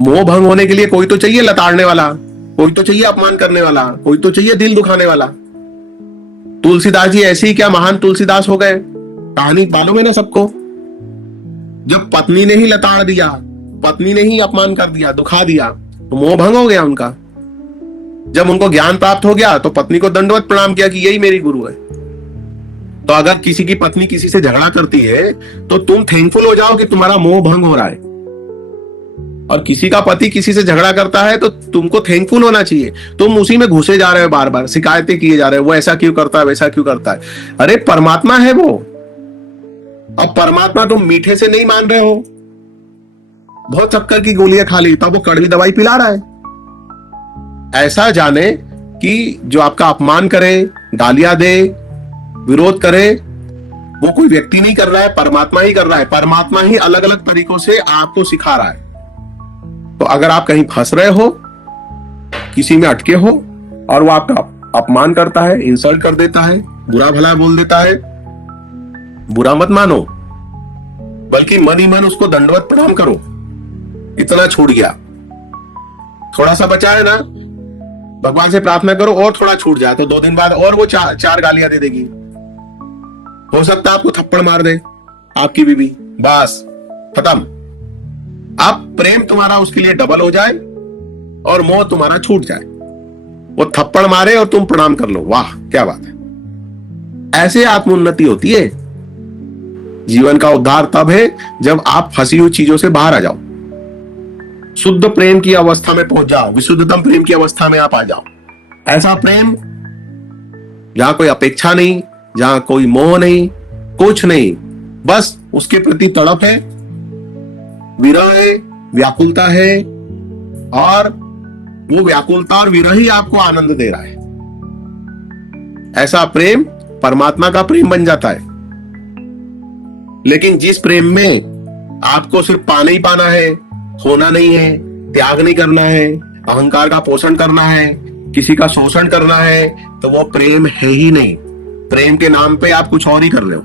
मोह भंग होने के लिए कोई तो चाहिए लताड़ने वाला, कोई तो चाहिए अपमान करने वाला, कोई तो चाहिए दिल दुखाने वाला। तुलसीदास जी ऐसे ही क्या महान तुलसीदास हो गए, कहानी मालूम है ना सबको। जब पत्नी ने ही लताड़ दिया, पत्नी ने ही अपमान कर दिया, दुखा दिया, तो मोह भंग हो गया उनका। जब उनको ज्ञान प्राप्त हो गया तो पत्नी को दंडवत प्रणाम किया कि यही मेरी गुरु है। तो अगर किसी की पत्नी किसी से झगड़ा करती है तो तुम थैंकफुल हो जाओ कि तुम्हारा मोह भंग हो रहा है, और किसी का पति किसी से झगड़ा करता है तो तुमको थैंकफुल होना चाहिए। तुम उसी में घुसे जा रहे हो, बार बार शिकायतें किए जा रहे हो, वो ऐसा क्यों करता है, वैसा क्यों करता है। अरे परमात्मा है वो। अब परमात्मा तुम मीठे से नहीं मान रहे हो, बहुत चक्कर की गोलियां खा ली तब वो कड़वी दवाई पिला रहा है। ऐसा जाने कि जो आपका अपमान करे, गालियां दे, विरोध करे, वो कोई व्यक्ति नहीं कर रहा है, परमात्मा ही कर रहा है। परमात्मा ही अलग अलग तरीकों से आपको सिखा रहा है। तो अगर आप कहीं फंस रहे हो, किसी में अटके हो, और वो आपका अपमान करता है, इंसल्ट कर देता है, बुरा भला बोल देता है, बुरा मत मानो, बल्कि मन ही मन उसको दंडवत प्रणाम करो। इतना छूट गया, थोड़ा सा बचा है ना, भगवान से प्रार्थना करो और थोड़ा छूट जाए तो 2 दिन बाद और वो चार गालियां दे देगी। हो सकता है आपको थप्पड़ मार दे आपकी बीवी, बस खत्म। अब प्रेम तुम्हारा उसके लिए डबल हो जाए और मोह तुम्हारा छूट जाए। वो थप्पड़ मारे और तुम प्रणाम कर लो, वाह क्या बात है। ऐसे आत्मोन्नति होती है। जीवन का उद्धार तब है जब आप फंसी हुई चीजों से बाहर आ जाओ, शुद्ध प्रेम की अवस्था में पहुंच जाओ, विशुद्धतम प्रेम की अवस्था में आप आ जाओ। ऐसा प्रेम जहां कोई अपेक्षा नहीं, जहां कोई मोह नहीं, कुछ नहीं, बस उसके प्रति तड़प है, विरह है, व्याकुलता है, और वो व्याकुलता और विरह ही आपको आनंद दे रहा है। ऐसा प्रेम परमात्मा का प्रेम बन जाता है। लेकिन जिस प्रेम में आपको सिर्फ पाना ही पाना है, खोना नहीं है, त्याग नहीं करना है, अहंकार का पोषण करना है, किसी का शोषण करना है, तो वो प्रेम है ही नहीं। प्रेम के नाम पे आप कुछ और ही कर रहे हो।